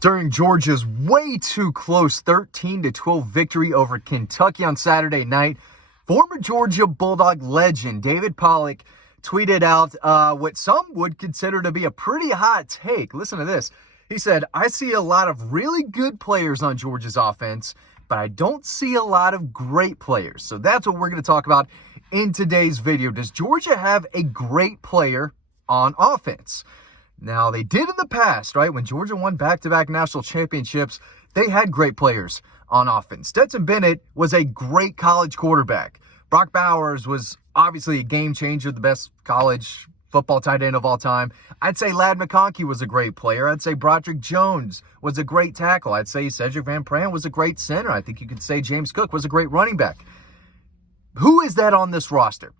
During Georgia's way too close 13-12 victory over Kentucky on Saturday night, former Georgia Bulldog legend David Pollack tweeted out what some would consider to be a pretty hot take. Listen to this. He said, "I see a lot of really good players on Georgia's offense, but I don't see a lot of great players." So that's what we're going to talk about in today's video. Does Georgia have a great player on offense? Now, they did in the past, right? When Georgia won back-to-back national championships, they had great players on offense. Stetson Bennett was a great college quarterback. Brock Bowers was obviously a game changer, the best college football tight end of all time. I'd say Ladd McConkey was a great player. I'd say Broderick Jones was a great tackle. I'd say Cedric Van Pran was a great center. I think you could say James Cook was a great running back. Who is that on this roster?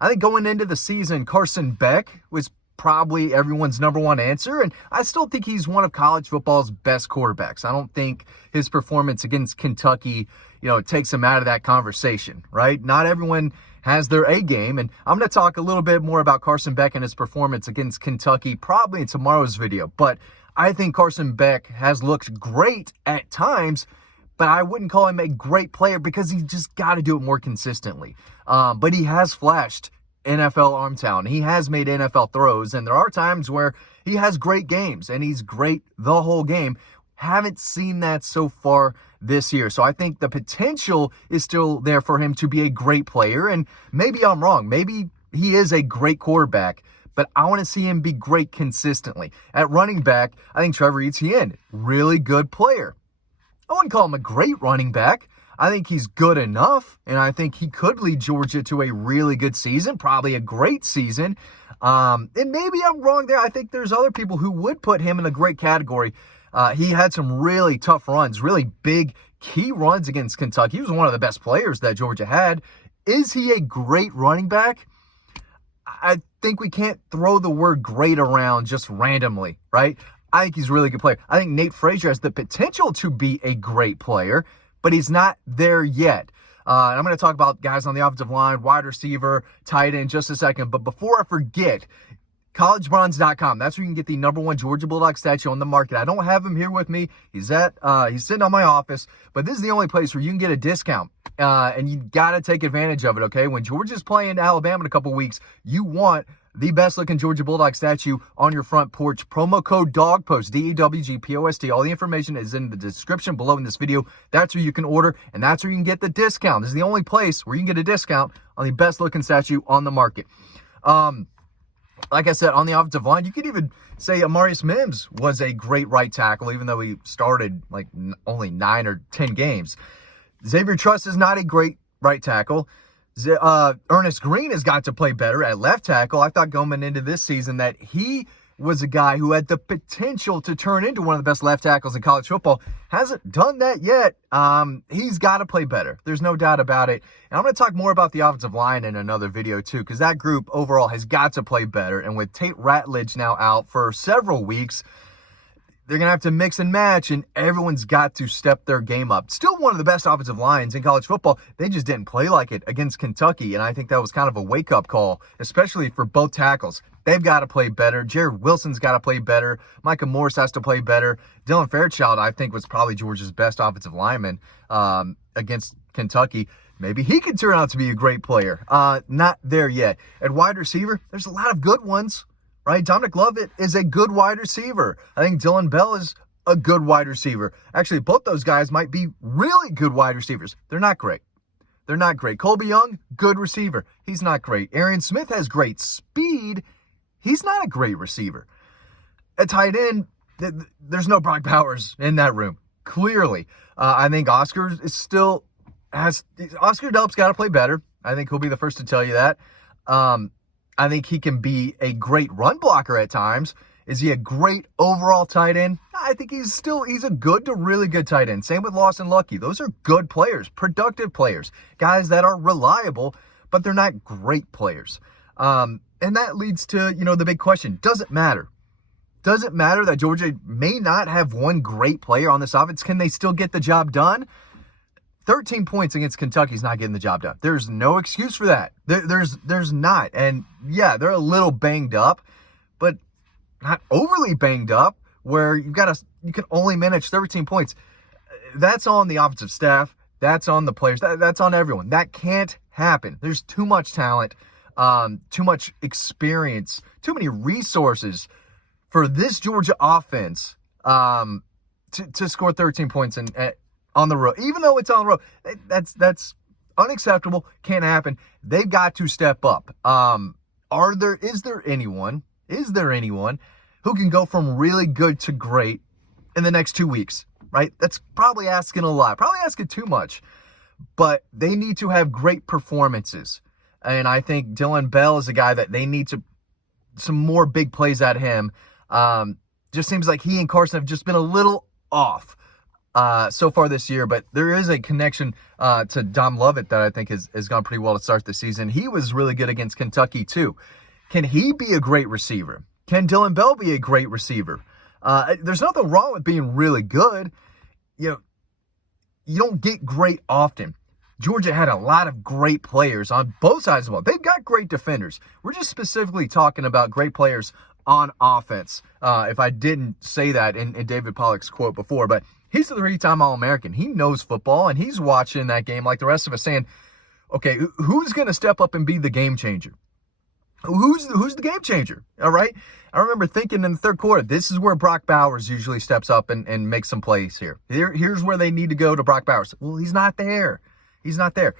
I think going into the season, Carson Beck was probably everyone's number one answer, and I still think he's one of college football's best quarterbacks. I don't think his performance against Kentucky, takes him out of that conversation, right? Not everyone has their A game, and I'm going to talk a little bit more about Carson Beck and his performance against Kentucky probably in tomorrow's video, but I think Carson Beck has looked great at times, but I wouldn't call him a great player because he just got to do it more consistently. But he has flashed NFL arm talent. He has made NFL throws, and there are times where he has great games, and he's great the whole game. Haven't seen that so far this year. So I think the potential is still there for him to be a great player, and maybe I'm wrong. Maybe he is a great quarterback, but I want to see him be great consistently. At running back, I think Trevor Etienne, really good player. I wouldn't call him a great running back. I think he's good enough, and I think he could lead Georgia to a really good season, probably a great season. And maybe I'm wrong there. I think there's other people who would put him in a great category. He had some really tough runs, really big key runs against Kentucky. He was one of the best players that Georgia had. Is he a great running back? I think we can't throw the word great around just randomly, right? I think he's a really good player. I think Nate Frazier has the potential to be a great player, but he's not there yet. And I'm going to talk about guys on the offensive line, wide receiver, tight end in just a second. But before I forget, collegebronze.com. That's where you can get the #1 Georgia Bulldog statue on the market. I don't have him here with me. He's sitting on my office, but this is the only place where you can get a discount. And you got to take advantage of it, okay? When Georgia's playing Alabama in a couple weeks, you want the best-looking Georgia Bulldog statue on your front porch. Promo code DOGPOST, DEWGPOST. All the information is in the description below in this video. That's where you can order, and that's where you can get the discount. This is the only place where you can get a discount on the best-looking statue on the market. Like I said, on the offensive line, you could even say Amarius Mims was a great right tackle, even though he started like only 9 or 10 games. Xavier Truss is not a great right tackle. Ernest Green has got to play better at left tackle. I thought going into this season that he was a guy who had the potential to turn into one of the best left tackles in college football. Hasn't done that yet. He's got to play better. There's no doubt about it. And I'm going to talk more about the offensive line in another video too, because that group overall has got to play better. And with Tate Ratledge now out for several weeks, they're going to have to mix and match, and everyone's got to step their game up. Still one of the best offensive lines in college football. They just didn't play like it against Kentucky, and I think that was kind of a wake-up call, especially for both tackles. They've got to play better. Jared Wilson's got to play better. Micah Morris has to play better. Dylan Fairchild, I think, was probably Georgia's best offensive lineman against Kentucky. Maybe he could turn out to be a great player. Not there yet. At wide receiver, there's a lot of good ones. Right, Dominic Lovett is a good wide receiver. I think Dylan Bell is a good wide receiver. Actually, both those guys might be really good wide receivers. They're not great. They're not great. Colby Young, good receiver. He's not great. Aron Smith has great speed. He's not a great receiver. At tight end, there's no Brock Bowers in that room. Clearly, I think Oscar Delp's got to play better. I think he'll be the first to tell you that. I think he can be a great run blocker at times. Is he a great overall tight end? I think he's a good to really good tight end. Same with Lawson Lucky. Those are good players, productive players, guys that are reliable, but they're not great players. And that leads to, the big question. Does it matter? Does it matter that Georgia may not have one great player on this offense? Can they still get the job done? 13 points against Kentucky is not getting the job done. There's no excuse for that. There's not. And yeah, they're a little banged up, but not overly banged up. where you can only manage 13 points. That's on the offensive staff. That's on the players. That's on everyone. That can't happen. There's too much talent, too much experience, too many resources for this Georgia offense to score 13 points on the road. Even though it's on the road, that's unacceptable. Can't happen. They've got to step up. Is there anyone who can go from really good to great in the next 2 weeks? Right? That's probably asking a lot. Probably asking too much. But they need to have great performances. And I think Dylan Bell is a guy that they need some more big plays at him. Just seems like he and Carson have just been a little off so far this year. But there is a connection to Dom Lovett that I think has gone pretty well to start the season. He was really good against Kentucky too. Can he be a great receiver? Can Dylan Bell be a great receiver? There's nothing wrong with being really good. You don't get great often. Georgia had a lot of great players on both sides of the ball. They've got great defenders. We're just specifically talking about great players on offense. If I didn't say that in David Pollock's quote before, but he's a 3-time All-American. He knows football, and he's watching that game like the rest of us saying, okay, who's going to step up and be the game changer? Who's the game changer? All right. I remember thinking in the third quarter, this is where Brock Bowers usually steps up and makes some plays here. Here's where they need to go to Brock Bowers. Well, he's not there. He's not there.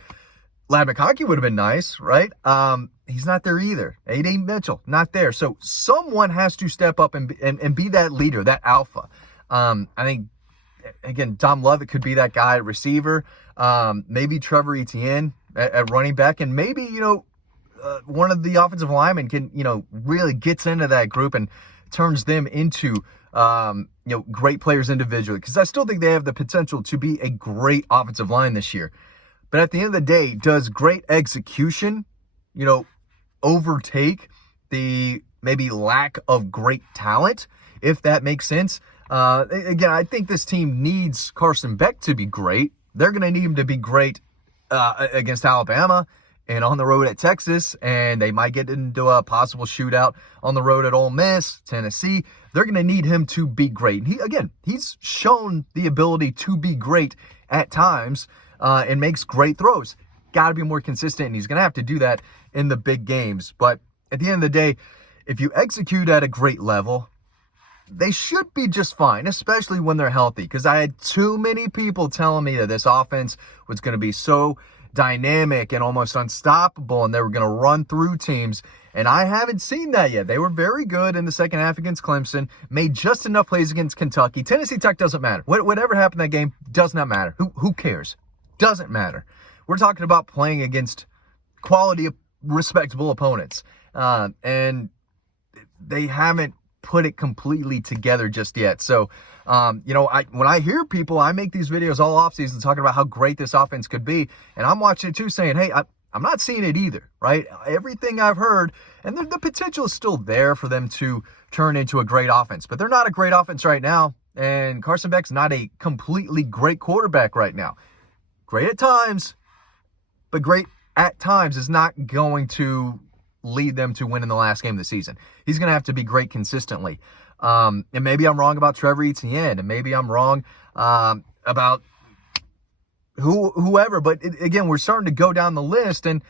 Ladd McConkey would have been nice, right? He's not there either. A.D. Mitchell, not there. So someone has to step up and be that leader, that alpha. I think, again, Dom Lovett could be that guy at receiver. Maybe Trevor Etienne at running back. And maybe, one of the offensive linemen can, really gets into that group and turns them into, great players individually. Because I still think they have the potential to be a great offensive line this year. But at the end of the day, does great execution, overtake the maybe lack of great talent, if that makes sense? Again, I think this team needs Carson Beck to be great. They're going to need him to be great against Alabama and on the road at Texas, and they might get into a possible shootout on the road at Ole Miss, Tennessee. They're going to need him to be great. He's shown the ability to be great at times and makes great throws. Got to be more consistent, and he's going to have to do that in the big games. But at the end of the day, if you execute at a great level, they should be just fine, especially when they're healthy, because I had too many people telling me that this offense was going to be so dynamic and almost unstoppable, and they were going to run through teams, and I haven't seen that yet. They were very good in the second half against Clemson, made just enough plays against Kentucky. Tennessee Tech doesn't matter. Whatever happened in that game does not matter. Who cares? Doesn't matter. We're talking about playing against quality, respectable opponents, and they haven't put it completely together just yet. So, when I hear people, I make these videos all offseason talking about how great this offense could be, and I'm watching it too saying, hey, I'm not seeing it either, right? Everything I've heard, and the potential is still there for them to turn into a great offense, but they're not a great offense right now, and Carson Beck's not a completely great quarterback right now. Great at times, but great at times is not going to lead them to win in the last game of the season. He's going to have to be great consistently. And maybe I'm wrong about Trevor Etienne, and maybe I'm wrong about whoever. But again, we're starting to go down the list, and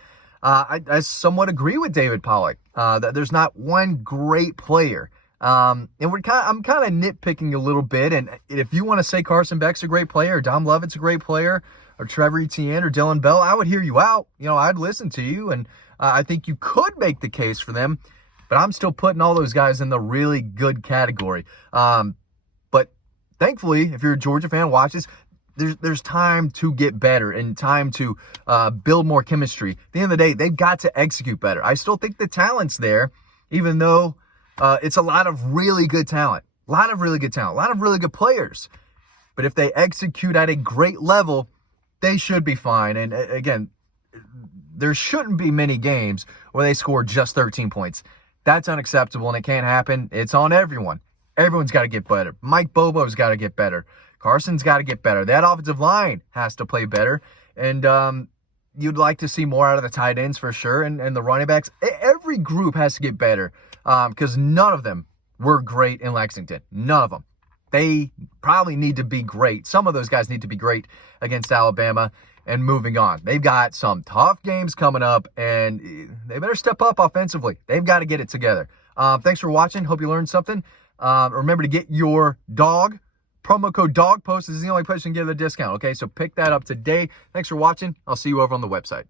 I somewhat agree with David Pollock that there's not one great player. And I'm kind of nitpicking a little bit. And if you want to say Carson Beck's a great player, or Dom Lovett's a great player, or Trevor Etienne or Dylan Bell, I would hear you out. I'd listen to you, and I think you could make the case for them. But I'm still putting all those guys in the really good category. But thankfully, if you're a Georgia fan, watch this. There's time to get better and time to build more chemistry. At the end of the day, they've got to execute better. I still think the talent's there, even though it's a lot of really good talent. A lot of really good talent. A lot of really good players. But if they execute at a great level, they should be fine. And again, there shouldn't be many games where they score just 13 points. That's unacceptable, and it can't happen. It's on everyone. Everyone's got to get better. Mike Bobo's got to get better. Carson's got to get better. That offensive line has to play better. And you'd like to see more out of the tight ends for sure, and the running backs. Every group has to get better because none of them were great in Lexington. None of them. They probably need to be great. Some of those guys need to be great against Alabama and moving on. They've got some tough games coming up, and they better step up offensively. They've got to get it together. Thanks for watching. Hope you learned something. Remember to get your dog. Promo code DOGPOST is the only place you can get a discount, okay? So pick that up today. Thanks for watching. I'll see you over on the website.